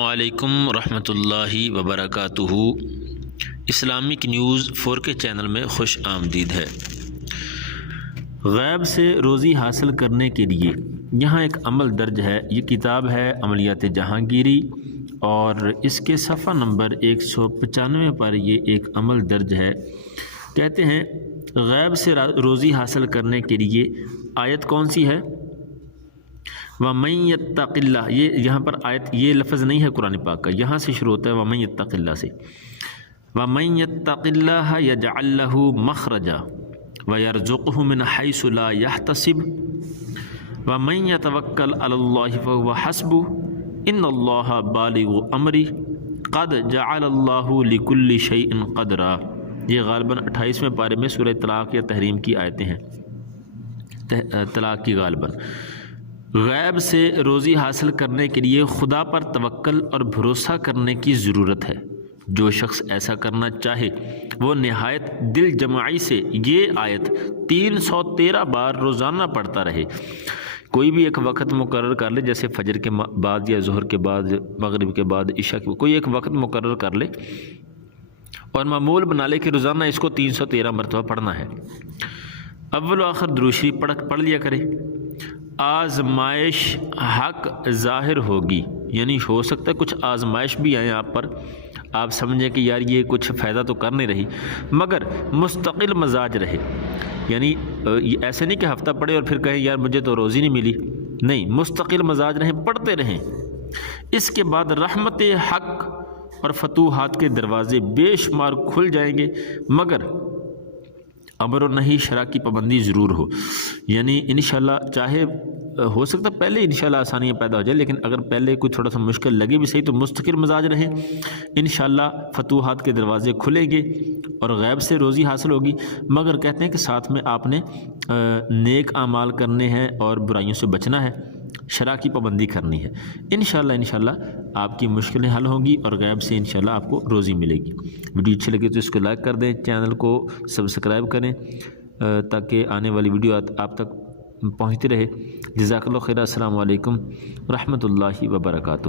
وعلیکم ورحمۃ اللہ وبرکاتہ۔ اسلامک نیوز 4K چینل میں خوش آمدید ہے۔ غیب سے روزی حاصل کرنے کے لیے یہاں ایک عمل درج ہے۔ یہ کتاب ہے عملیات جہانگیری اور اس کے صفحہ نمبر 195 پر یہ ایک عمل درج ہے۔ کہتے ہیں غیب سے روزی حاصل کرنے کے لیے آیت کون سی ہے؟ وَمَن يَتَّقِ اللَّهَ، یہ یہاں پر آیت، یہ لفظ نہیں ہے قرآن پاک کا، یہاں سے شروع ہوتا ہے وَمَن يَتَّقِ اللَّهَ سے۔ وَمَن يَتَّقِ اللَّهَ يَجْعَل لَّهُ مَخْرَجًا وَيَرْزُقْهُ مِنْ حَيْثُ لَا يَحْتَسِبُ وَمَن يَتَوَكَّلْ عَلَى اللَّهِ فَهُوَ حَسْبُهُ إِنَّ اللَّهَ بَالِغُ أَمْرِهِ قَدْ جَعَلَ اللَّهُ لِكُلِّ شَيْءٍ قَدْرًا۔ یہ غالباً 28ویں پارے میں سورہ طلاق یا تحریم کی آیتیں ہیں، طلاق کی غالباً۔ غیب سے روزی حاصل کرنے کے لیے خدا پر توکل اور بھروسہ کرنے کی ضرورت ہے۔ جو شخص ایسا کرنا چاہے وہ نہایت دل جمعی سے یہ آیت 313 بار روزانہ پڑھتا رہے۔ کوئی بھی ایک وقت مقرر کر لے، جیسے فجر کے بعد یا ظہر کے بعد، مغرب کے بعد، عشاء کے، کوئی ایک وقت مقرر کر لے اور معمول بنا لے کہ روزانہ اس کو 313 مرتبہ پڑھنا ہے۔ اول و آخر درود شریف پڑھ لیا کرے۔ آزمائش حق ظاہر ہوگی، یعنی ہو سکتا ہے کچھ آزمائش بھی آئیں آپ پر، آپ سمجھیں کہ یار یہ کچھ فائدہ تو کر نہیں رہی، مگر مستقل مزاج رہے۔ یعنی ایسے نہیں کہ ہفتہ پڑھے اور پھر کہیں یار مجھے تو روزی نہیں ملی، نہیں، مستقل مزاج رہیں، پڑھتے رہیں۔ اس کے بعد رحمت حق اور فتوحات کے دروازے بے شمار کھل جائیں گے، مگر امر و نہی شرع کی پابندی ضرور ہو۔ یعنی انشاءاللہ چاہے ہو سکتا ہے پہلے انشاءاللہ آسانیاں پیدا ہو جائے، لیکن اگر پہلے کوئی تھوڑا سا مشکل لگے بھی صحیح تو مستقل مزاج رہیں، انشاءاللہ فتوحات کے دروازے کھلیں گے اور غیب سے روزی حاصل ہوگی۔ مگر کہتے ہیں کہ ساتھ میں آپ نے نیک اعمال کرنے ہیں اور برائیوں سے بچنا ہے، شرع کی پابندی کرنی ہے۔ انشاءاللہ آپ کی مشکلیں حل ہوں گی اور غیب سے انشاءاللہ آپ کو روزی ملے گی۔ ویڈیو اچھی لگے تو اس کو لائک کر دیں، چینل کو سبسکرائب کریں تاکہ آنے والی ویڈیو آپ تک پہنچتی رہے۔ جزاک اللہ خیر۔ السلام علیکم ورحمۃ اللہ وبرکاتہ۔